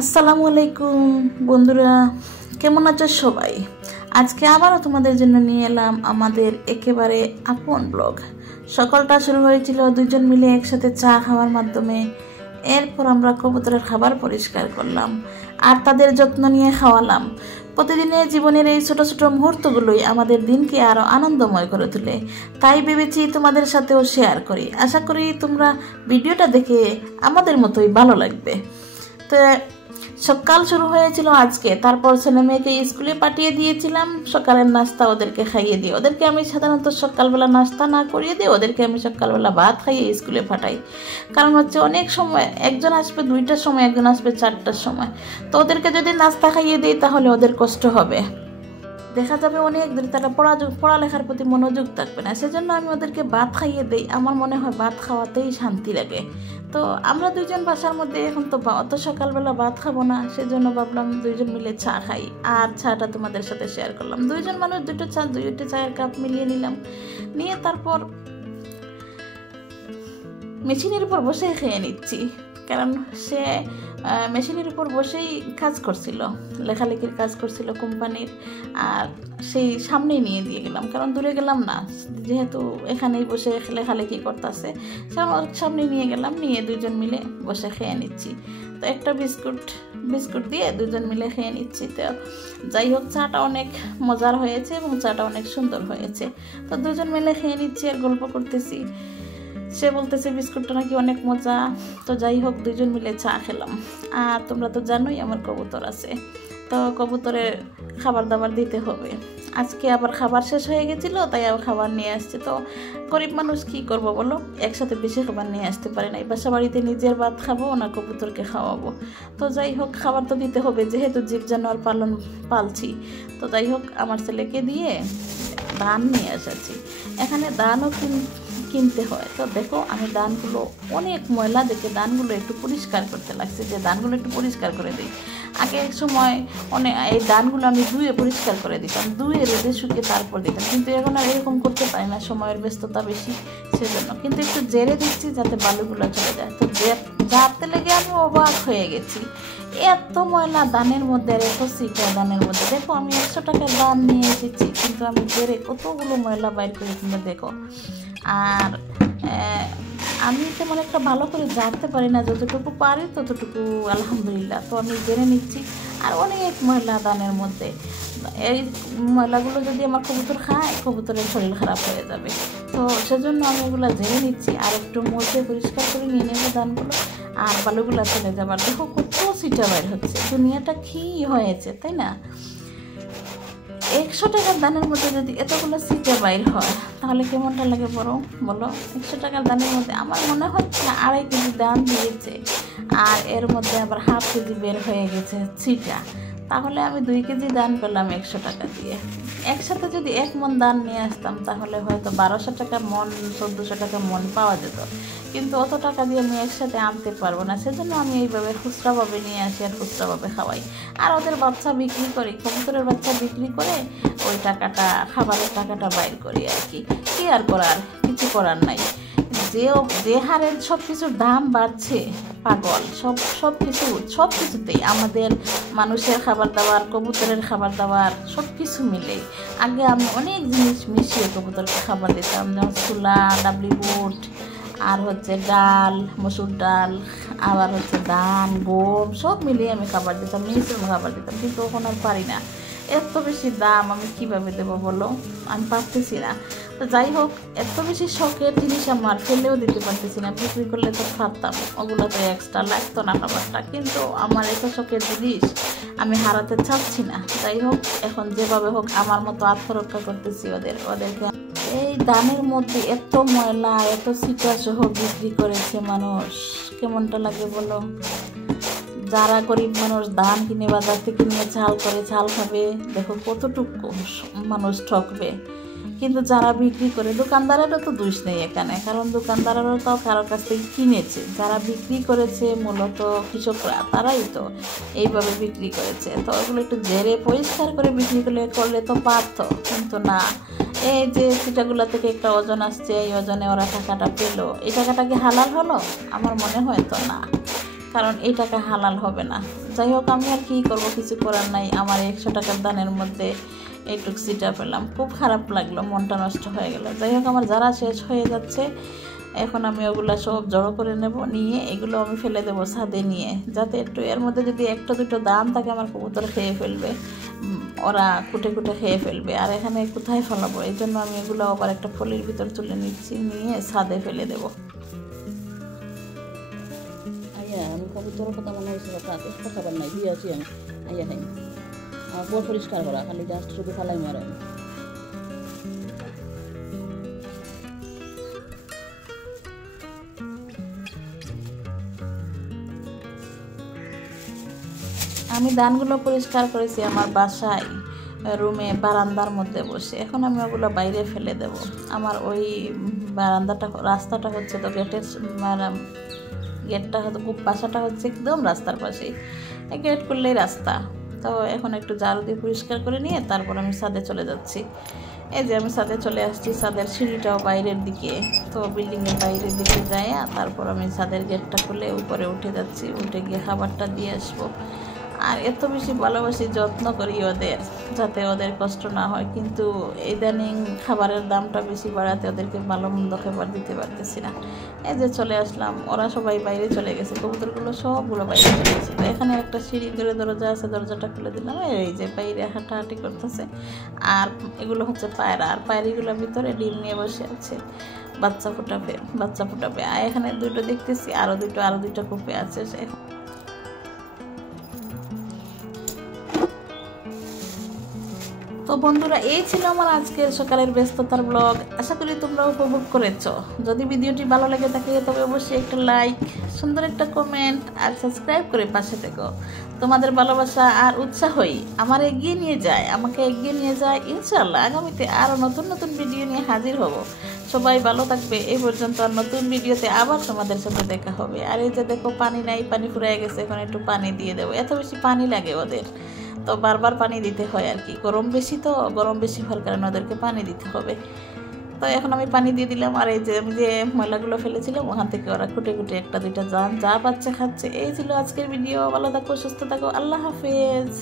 আসসালামু আলাইকুম বন্ধুরা, কেমন আছো সবাই? আজকে আবারও তোমাদের জন্য নিয়ে এলাম আমাদের একেবারে আপন ব্লগ। সকালটা শুরু হয়েছিল দুজন মিলে একসাথে চা খাওয়ার মাধ্যমে। এরপর আমরা কবুতরের খাবার পরিষ্কার করলাম আর তাদের যত্ন নিয়ে খাওয়ালাম। প্রতিদিনের জীবনের এই ছোট ছোট মুহূর্তগুলোই আমাদের দিনকে আরও আনন্দময় করে তোলে। তাই ভেবেছি তোমাদের সাথেও শেয়ার করি। আশা করি তোমরা ভিডিওটা দেখে আমাদের মতোই ভালো লাগবে। তো সকাল শুরু হয়েছিল আজকে, তারপর ছেলে মেয়েকে স্কুলে পাঠিয়ে দিয়েছিলাম। সকালের নাস্তা ওদেরকে খাইয়ে দিই। ওদেরকে আমি সাধারণত সকালবেলা নাস্তা না করিয়ে দিই, ওদেরকে আমি সকালবেলা ভাত খাইয়ে স্কুলে পাঠাই। কারণ হচ্ছে অনেক সময় একজন আসবে 2টার সময়, একজন আসবে 4টার সময়। তো ওদেরকে যদি নাস্তা খাইয়ে দিই তাহলে ওদের কষ্ট হবে, দেখা যাবে অনেক দূর তারা পড়ালেখার প্রতি মনোযোগ থাকবে না। সেজন্য আমি ওদেরকে ভাত খাইয়ে দিই। আমার মনে হয় ভাত খাওয়াতেই শান্তি লাগে। তো আমরা দুইজন বাসার মধ্যে এখন তো অত সকালবেলা ভাত খাবো না, সেজন্য ভাবলাম দুইজন মিলে চা খাই। আর চাটা তোমাদের সাথে শেয়ার করলাম। দুইজন মানুষ দুটো চায়ের কাপ মিলিয়ে নিলাম। নিয়ে তারপর মেশিনের উপর বসে খেয়ে নিচ্ছি, কারণ সে মেশিনের উপর বসেই কাজ করছিল, লেখালেখির কাজ করছিল কোম্পানির। আর সেই সামনেই নিয়ে দিয়ে গেলাম, কারণ দূরে গেলাম না, যেহেতু এখানেই বসে লেখালেখি করতেছে, সামনে নিয়ে গেলাম। নিয়ে দুজন মিলে বসে খেয়ে নিচ্ছি। তো একটা বিস্কুট দিয়ে দুজন মিলে খেয়ে নিচ্ছি। তো যাই হোক, চাটা অনেক মজার হয়েছে এবং চাটা অনেক সুন্দর হয়েছে। তো দুজন মিলে খেয়ে নিচ্ছি আর গল্প করতেছি। সে বলতেছে বিস্কুটটা নাকি অনেক মজা। তো যাই হোক, দুজন মিলে চা খেলাম। আর তোমরা তো জানোই আমার কবুতর আছে, তো কবুতরের খাবার দাবার দিতে হবে। আজকে আবার খাবার শেষ হয়ে গেছিলো, তাই আবার খাবার নিয়ে আসছে। তো গরিব মানুষ কি করব বলো, একসাথে বেশি খাবার নিয়ে আসতে পারে নাই। বাসা বাড়িতে নিজের ভাত খাবো না কবুতরকে খাওয়াবো। তো যাই হোক, খাবার তো দিতে হবে, যেহেতু জীব জানোয়ার পালছি। তো যাই হোক, আমার ছেলেকে দিয়ে ধান নিয়ে এসেছি। এখানে ধানও কিনতে হয়। তো দেখো, আমি ধানগুলো অনেক ময়লা দেখে ধানগুলো একটু পরিষ্কার করতে লাগছে, যে ধানগুলো একটু পরিষ্কার করে দিই। আগে এক সময় এই ধানগুলো আমি ধুয়ে পরিষ্কার করে দিতাম, ধুয়ে রোদে শুকিয়ে তারপর দিতাম। কিন্তু এখন আর এরকম করতে পারি না, সময়ের ব্যস্ততা বেশি, সেজন্য। কিন্তু একটু জেরে দিচ্ছি যাতে বালুগুলো চলে যায়। তো ঝাড়তে লেগে আমি অবাক হয়ে গেছি, এত ময়লা ধানের মধ্যে আর এত সিটা ধানের মধ্যে। দেখো, আমি 100 টাকার ধান নিয়ে এসেছি, কিন্তু আমি জেরে কতগুলো ময়লা বাইর করে তোমরা দেখো। আর আমি তেমন একটা ভালো করে জানতে পারি না, যতটুকু পারি ততটুকু আলহামদুলিল্লাহ। তো আমি জেনে নিচ্ছি। আর অনেক ময়লা দানের মধ্যে, এই ময়লাগুলো যদি আমার কবুতর খায়, কবুতরের শরীর খারাপ হয়ে যাবে। তো সেজন্য আমি এগুলো জেনে নিচ্ছি আর একটু মুছে পরিষ্কার করে নিয়ে নেবো দানগুলো, আর বালুগুলো চলে যাবার। দেখো কত সিটা বাইর হচ্ছে, দুনিয়াটা কি হয়েছে, তাই না? 100 টাকার দানের মধ্যে যদি এতগুলো সিটা বাইর হয় তাহলে কেমনটা লাগে বলো। 100 টাকার দানের মধ্যে আমার মনে হচ্ছে 2.5 কেজি দান দিয়েছে, আর এর মধ্যে আবার ½ কেজি বের হয়ে গেছে সিটা। তাহলে আমি 2 কেজি দান পেলাম 100 টাকা দিয়ে। একসাথে যদি 1 মণ দান নিয়ে আসতাম তাহলে হয়তো 1200 টাকা মণ, 1400 টাকা মণ পাওয়া যেত। কিন্তু অত টাকা দিয়ে আমি একসাথে আনতে পারবো না, সেজন্য আমি এইভাবে খুচরাভাবে নিয়ে আসি আর খুচরাভাবে খাওয়াই। আর ওদের বাচ্চা বিক্রি করি, কবুতরের বাচ্চা বিক্রি করে ওই টাকাটা, খাবারের টাকাটা বাইর করি আর কি আর করার কিছু করার নাই। যে হারে সব কিছুর দাম বাড়ছে, পাগল, সব কিছুতেই আমাদের মানুষের খাবার দাবার, কবুতরের খাবার দাবার সব কিছু মিলে। আগে আমি অনেক জিনিস মিশিয়ে কবুতরকে খাবার দিতাম, যেমন ছোলা, ডাবলি বুট, আর হচ্ছে ডাল, মসুর ডাল, আবার হচ্ছে ধান, গম, সব মিলিয়ে আমি খাবার দিতাম, মিশ্রণ খাবার দিতাম। কিন্তু এখন আর পারি না, এত বেশি দাম আমি কিভাবে দেবো বলো, আমি পারতেছি না। তো যাই হোক, এত বেশি শখের জিনিস আমার ফেলেও দিতে পারতেছি না। বিক্রি করলে তো খাতাম, ওগুলো তো এক্সট্রা লাগতো না খাবারটা। কিন্তু আমার এত শখের জিনিস আমি হারাতে চাচ্ছি না। যাই হোক, এখন যেভাবে হোক আমার মতো আত্মরক্ষা করতেছি ওদেরকে। এই দানের মধ্যে এত ময়লা, এত সিটা সহ বিক্রি করেছে মানুষ, কেমনটা লাগে বলো? যারা গরিব মানুষ ধান কিনে বাজার থেকে নিয়ে চাল করে চাল খাবে, দেখো কতটুকু মানুষ ঠকবে। কিন্তু যারা বিক্রি করে, দোকানদারেরও তো দোষ নেই এখানে, কারণ দোকানদারেরও তো কারোর কাছ থেকে কিনেছে। যারা বিক্রি করেছে মূলত কৃষকরা, তারাই তো এইভাবে বিক্রি করেছে। তো ওগুলো একটু জেরে পরিষ্কার করে বিক্রি করলে তো পারত, কিন্তু না। এই যে সিটাগুলো থেকে একটা ওজন আসছে, এই ওজনে ওরা টাকাটা পেলো, এই টাকাটা কি হালাল হলো? আমার মনে হয় তো না। কারণ এই টাকা হালাল হবে না। যাই হোক, আমি আর কি করব, কিছু করার নাই। আমার 100 টাকার দানের মধ্যে এইটুক সিটা পেলাম, খুব খারাপ লাগলো, মনটা নষ্ট হয়ে গেল। যাই হোক, আমার যারা শেষ হয়ে যাচ্ছে, এখন আমি ওগুলো সব জড়ো করে নেব, নিয়ে এগুলো আমি ফেলে দেবো ছাদে নিয়ে, যাতে একটু এর মধ্যে যদি একটা দুটো দাম থাকে আমার কবুতর খেয়ে ফেলবে, ওরা কুটে কুটে খেয়ে ফেলবে, আর এখানে কোথায় ফেলাবো। এই জন্য আমি এগুলো আবার একটা ফলির ভিতর তুলে নিচ্ছি, নিয়ে ছাদে ফেলে দেবো। আমি কবুতর কথা মনে হয়েছে কথা খাবার নাই দিয়ে আছি আমি খাই আমার পর পরিষ্কার করা, খালি জাস্ট শুধু ফালাই মারে। আমি ধানগুলো পরিষ্কার করেছি আমার বাসায়, রুমে বারান্দার মধ্যে বসে। এখন আমি ওগুলো বাইরে ফেলে দেব। আমার ওই রাস্তাটা হচ্ছে তো গেটটা হয়তো বাসাটা হচ্ছে একদম রাস্তার পাশেই, গেট করলেই রাস্তা। তো এখন একটু ঝাড়ু দিয়ে পরিষ্কার করে নিয়ে তারপর আমি ছাদে চলে যাচ্ছি। এই যে আমি ছাদে চলে আসছি, ছাদের সিঁড়িটাও বাইরের দিকে, তো বিল্ডিংয়ের বাইরের দিকে যাই, তারপর আমি ছাদের গেটটা খুলে উপরে উঠে যাচ্ছি, উঠে গিয়ে খাবারটা দিয়ে আসবো। আর এত বেশি ভালোবাসি, যত্ন করি ওদের, যাতে ওদের কষ্ট না হয়, কিন্তু ইদানিং খাবারের দামটা বেশি বাড়াতে ওদেরকে ভালো মন্দ খাবার দিতে পারতেছি না। এই যে চলে আসলাম, ওরা সবাই বাইরে চলে গেছে, কবুতরগুলো সবগুলো বাইরে চলে গেছে। তো এখানে একটা সিঁড়ি ধরে দরজা আছে, দরজাটা খুলে দিলাম, এই যে বাইরে হাঁটাহাঁটি করতেছে। আর এগুলো হচ্ছে পায়রা, আর পায়রিগুলোর ভিতরে ডিম নিয়ে বসে আছে, বাচ্চা ফুটাবে। আর এখানে দুটো দেখতেছি, আরও দুটো কুপে আছে। তো বন্ধুরা, এই ছিল আমার আজকের সকালের ব্যস্ততার ব্লগ। আশা করি তোমরা উপভোগ করেছো। যদি ভিডিওটি ভালো লেগে থাকে তবে অবশ্যই একটা লাইক, সুন্দর একটা কমেন্ট আর সাবস্ক্রাইব করে পাশে থেকো। তোমাদের ভালোবাসা আর উৎসাহই আমাকে এগিয়ে নিয়ে যায়। ইনশাআল্লাহ আগামীতে আরও নতুন নতুন ভিডিও নিয়ে হাজির হব। সবাই ভালো থাকবে। এই পর্যন্ত আর নতুন ভিডিওতে আবার তোমাদের সাথে দেখা হবে। আর এই যে দেখো, পানি নাই, পানি ফুরিয়ে গেছে, এখন একটু পানি দিয়ে দেবো। এত বেশি পানি লাগে ওদের, তো বারবার পানি দিতে হয় আর কি। গরম বেশি হওয়ার কারণে ওদেরকে পানি দিতে হবে। তো এখন আমি পানি দিয়ে দিলাম। আর এই যে আমি যে ময়লাগুলো ফেলেছিলাম ওখান থেকে ওরা কুটে কুটে একটা দুইটা যা বাচ্চা খাচ্ছে। এই ছিল আজকের ভিডিও। ভালো থাকো, সুস্থ থাকো, আল্লাহ হাফেজ।